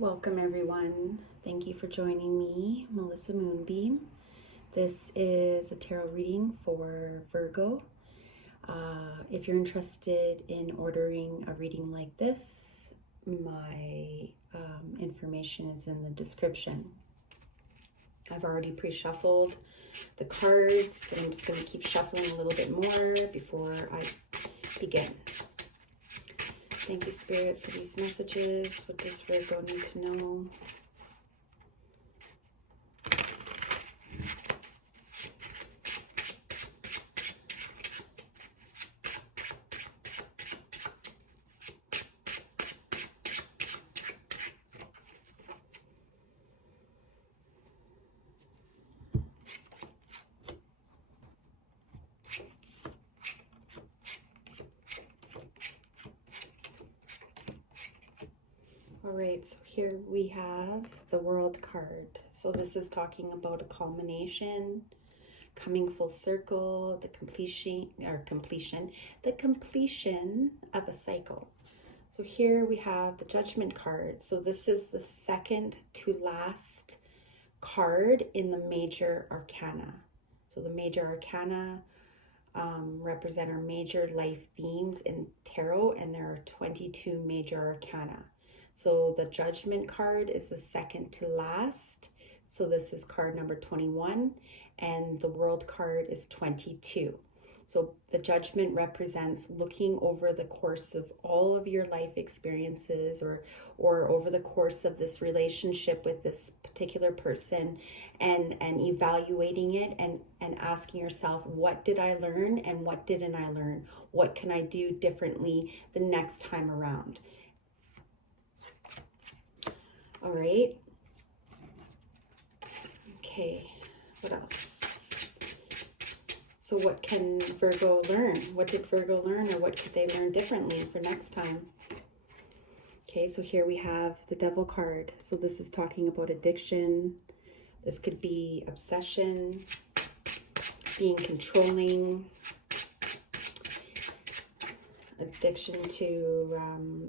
Welcome everyone. Thank you for joining me, Melissa Moonbeam. This is a tarot reading for Virgo. If you're interested in ordering a reading like this, my information is in the description. I've already pre-shuffled the cards, and I'm just going to keep shuffling a little bit more before I begin. Thank you, Spirit, for these messages. What does Virgo need to know? All right, so here we have the World card. So this is talking about a culmination, coming full circle, the completion of a cycle. So here we have the Judgment card. So this is the second to last card in the major arcana. So the major arcana represent our major life themes in tarot, and there are 22 major arcana. So the Judgment card is the second to last. So this is card number 21, and the World card is 22. So the Judgment represents looking over the course of all of your life experiences or over the course of this relationship with this particular person, and evaluating it and asking yourself, what did I learn and what didn't I learn? What can I do differently the next time around? All right. Okay, what else? So what can Virgo learn? What did Virgo learn, or what could they learn differently for next time? Okay, so here we have the Devil card. So this is talking about addiction. This could be obsession, being controlling, addiction to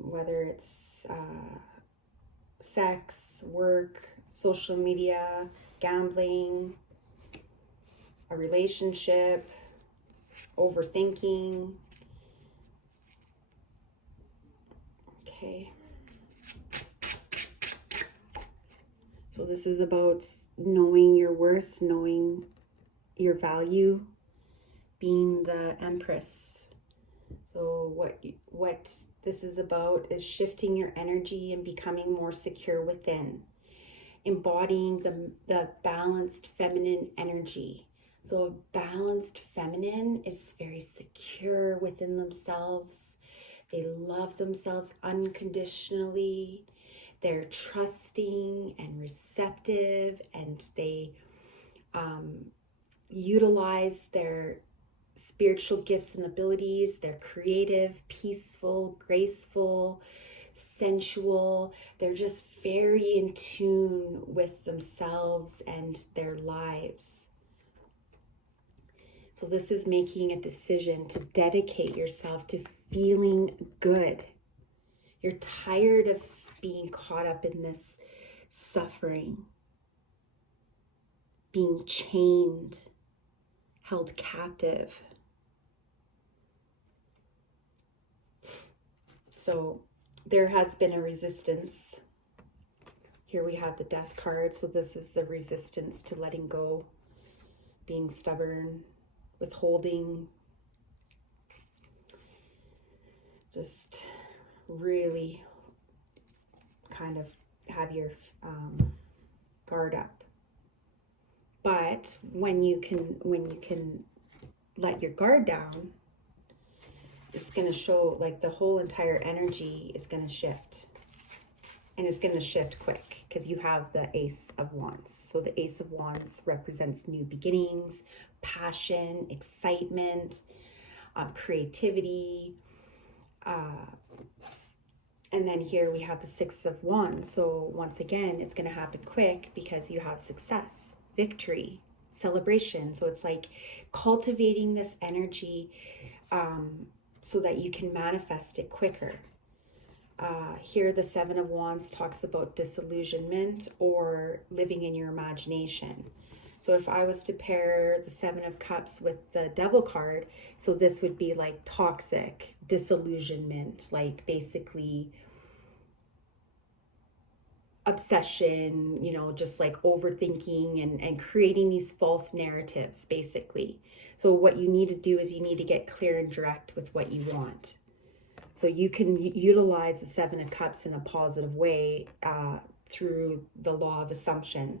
whether it's sex, work, social media, gambling, a relationship, overthinking. Okay. So this is about knowing your worth, knowing your value, being the Empress. So what this is about is shifting your energy and becoming more secure within, embodying the balanced feminine energy. So a balanced feminine is very secure within themselves. They love themselves unconditionally. They're trusting and receptive, and they utilize their spiritual gifts and abilities. They're creative, peaceful, graceful, sensual. They're just very in tune with themselves and their lives. So this is making a decision to dedicate yourself to feeling good. You're tired of being caught up in this suffering, being chained, held captive. So there has been a resistance. Here we have the Death card. So this is the resistance to letting go, being stubborn, withholding, just really kind of have your guard up. But when you can let your guard down, it's going to show, like, the whole entire energy is going to shift, and it's going to shift quick because you have the Ace of Wands. So the Ace of Wands represents new beginnings, passion, excitement, creativity. And then here we have the Six of Wands. So once again, it's going to happen quick because you have success, victory, celebration. So it's like cultivating this energy so that you can manifest it quicker. Here the Seven of Wands talks about disillusionment or living in your imagination. So if I was to pair the Seven of Cups with the Devil card, so this would be like toxic, disillusionment, like basically obsession, you know, just like overthinking and creating these false narratives, basically. So what you need to do is you need to get clear and direct with what you want. So you can utilize the Seven of Cups in a positive way through the law of assumption.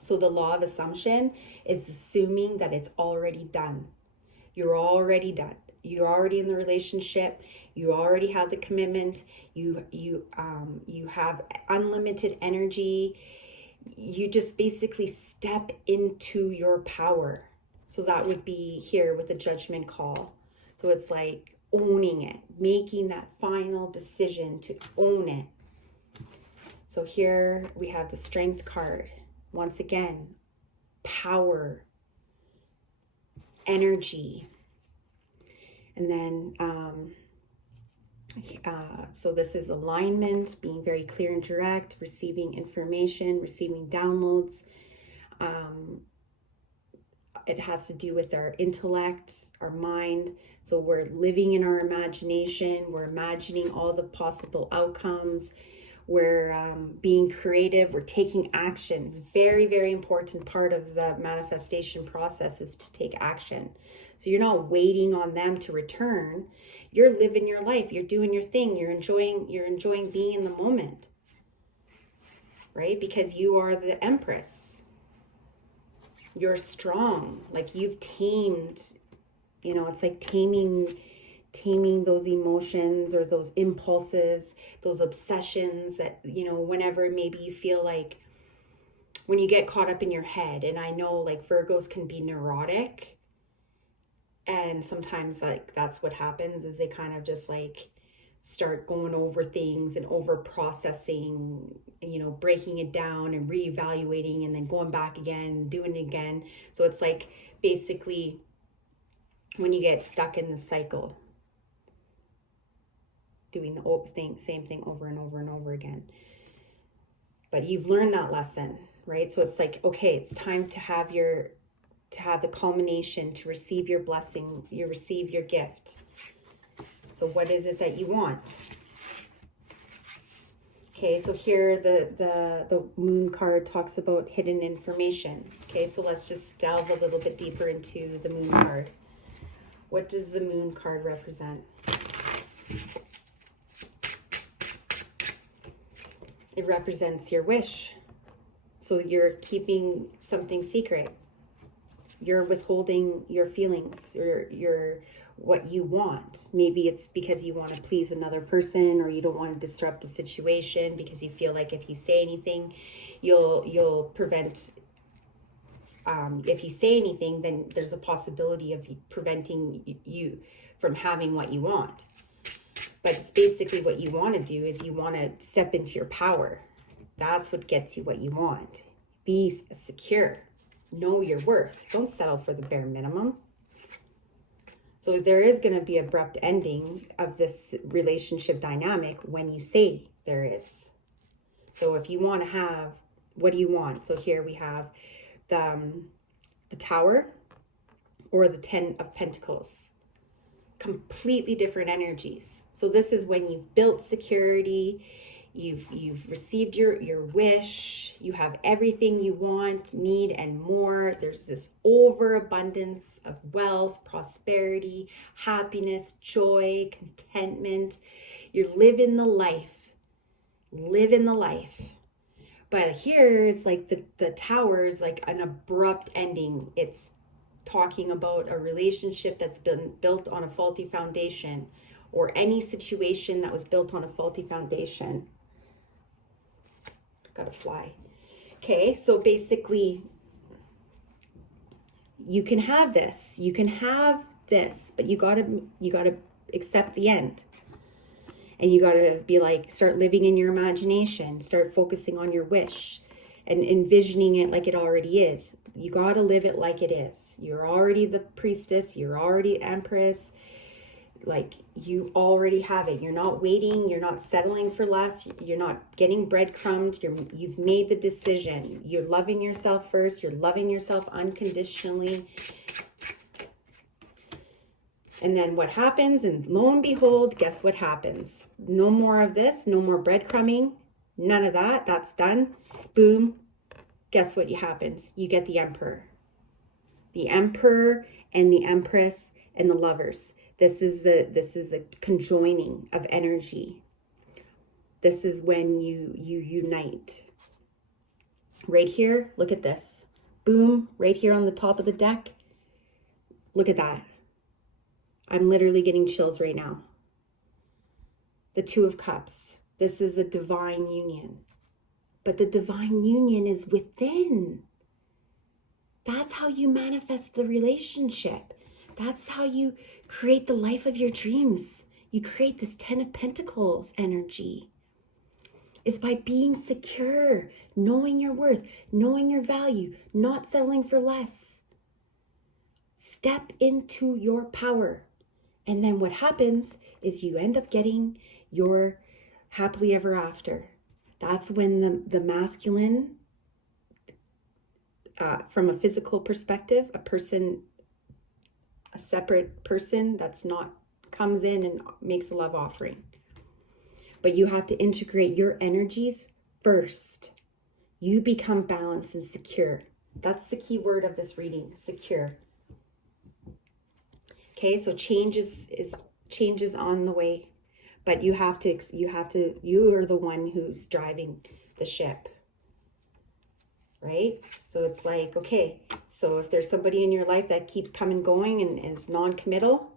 So the law of assumption is assuming that it's already done. You're already done. You're already in the relationship. You already have the commitment. You have unlimited energy. You just basically step into your power. So that would be here with the Judgment call. So it's like owning it, making that final decision to own it. So here we have the Strength card. Once again, power, energy. And then, so this is alignment, being very clear and direct, receiving information, receiving downloads. It has to do with our intellect, our mind. So we're living in our imagination. We're imagining all the possible outcomes. We're being creative. We're taking actions. Very, very important part of the manifestation process is to take action. So you're not waiting on them to return. You're living your life. You're doing your thing. You're enjoying being in the moment, right? Because you are the Empress. You're strong. Like you've tamed, you know, it's like taming those emotions or those impulses, those obsessions that, you know, whenever maybe you feel like when you get caught up in your head. And I know like Virgos can be neurotic, and sometimes like that's what happens is they kind of just like start going over things and over processing, you know, breaking it down and reevaluating and then going back again, doing it again. So it's like basically when you get stuck in the cycle, doing the same thing over and over and over again. But you've learned that lesson, right? So it's like, okay, it's time to have the culmination, to receive your blessing, you receive your gift. So what is it that you want? Okay, so here the Moon card talks about hidden information. Okay, so let's just delve a little bit deeper into the Moon card. What does the Moon card represent? It represents your wish. So you're keeping something secret. You're withholding your feelings, your what you want. Maybe it's because you want to please another person, or you don't want to disrupt a situation because you feel like if you say anything, you'll prevent. If you say anything, then there's a possibility of preventing you from having what you want. But it's basically what you want to do is you want to step into your power. That's what gets you what you want. Be secure. Know your worth. Don't settle for the bare minimum. So there is going to be an abrupt ending of this relationship dynamic when you say there is. So if you want to have, what do you want? So here we have the Tower or the Ten of Pentacles. Completely different energies. So this is when you've built security, you've received your wish, you have everything you want, need, and more. There's this overabundance of wealth, prosperity, happiness, joy, contentment. You're living the life. Living the life. But here it's like the Tower is like an abrupt ending. It's talking about a relationship that's been built on a faulty foundation, or any situation that was built on a faulty foundation. Gotta fly. Okay, so basically you can have this, but you gotta accept the end. And you gotta be like, start living in your imagination, start focusing on your wish and envisioning it like it already is. You gotta live it like it is. You're already the priestess, you're already empress. Like, you already have it. You're not waiting. You're not settling for less. You're not getting breadcrumbed. You've made the decision. You're loving yourself first. You're loving yourself unconditionally. And then what happens? And lo and behold, guess what happens? No more of this. No more breadcrumbing. None of that. That's done. Boom. Guess what happens? You get the Emperor. The Emperor and the Empress and the Lovers. This is a conjoining of energy. This is when you unite. Right here, look at this. Boom, right here on the top of the deck. Look at that. I'm literally getting chills right now. The Two of Cups. This is a divine union. But the divine union is within. That's how you manifest the relationship. That's how you create the life of your dreams. You create this 10 of Pentacles energy. Is by being secure, knowing your worth, knowing your value, not settling for less. Step into your power. And then what happens is you end up getting your happily ever after. That's when the masculine, from a physical perspective, a separate person that's not, comes in and makes a love offering. But you have to integrate your energies first. You become balanced and secure. That's the key word of this reading, secure. Okay, so change is on the way, but you are the one who's driving the ship. Right? So it's like, okay, so if there's somebody in your life that keeps coming and going and is non-committal,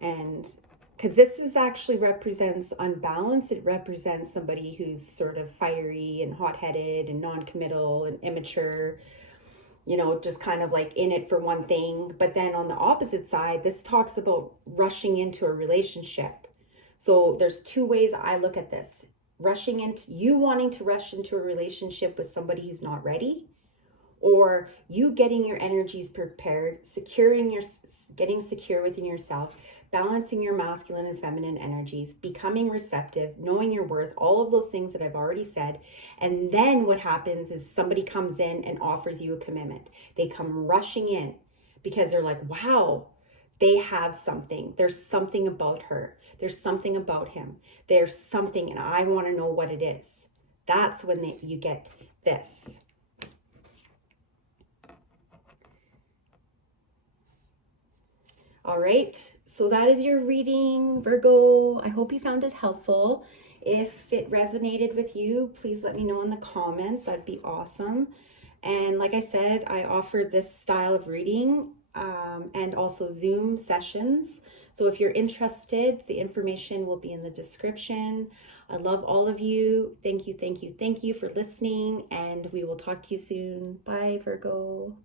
and because this is actually represents unbalance, it represents somebody who's sort of fiery and hot-headed and non-committal and immature, you know, just kind of like in it for one thing. But then on the opposite side, this talks about rushing into a relationship. So there's two ways I look at this. Wanting to rush into a relationship with somebody who's not ready, or you getting your energies prepared, getting secure within yourself, balancing your masculine and feminine energies, becoming receptive, knowing your worth, all of those things that I've already said. And then what happens is somebody comes in and offers you a commitment. They come rushing in because they're like, wow, they have something. There's something about her. There's something about him. There's something, and I want to know what it is. That's when you get this. All right, so that is your reading, Virgo. I hope you found it helpful. If it resonated with you, please let me know in the comments. That'd be awesome. And like I said, I offer this style of reading and also Zoom sessions. So if you're interested, the information will be in the description. I love all of you. Thank you for listening, and we will talk to you soon. Bye, Virgo.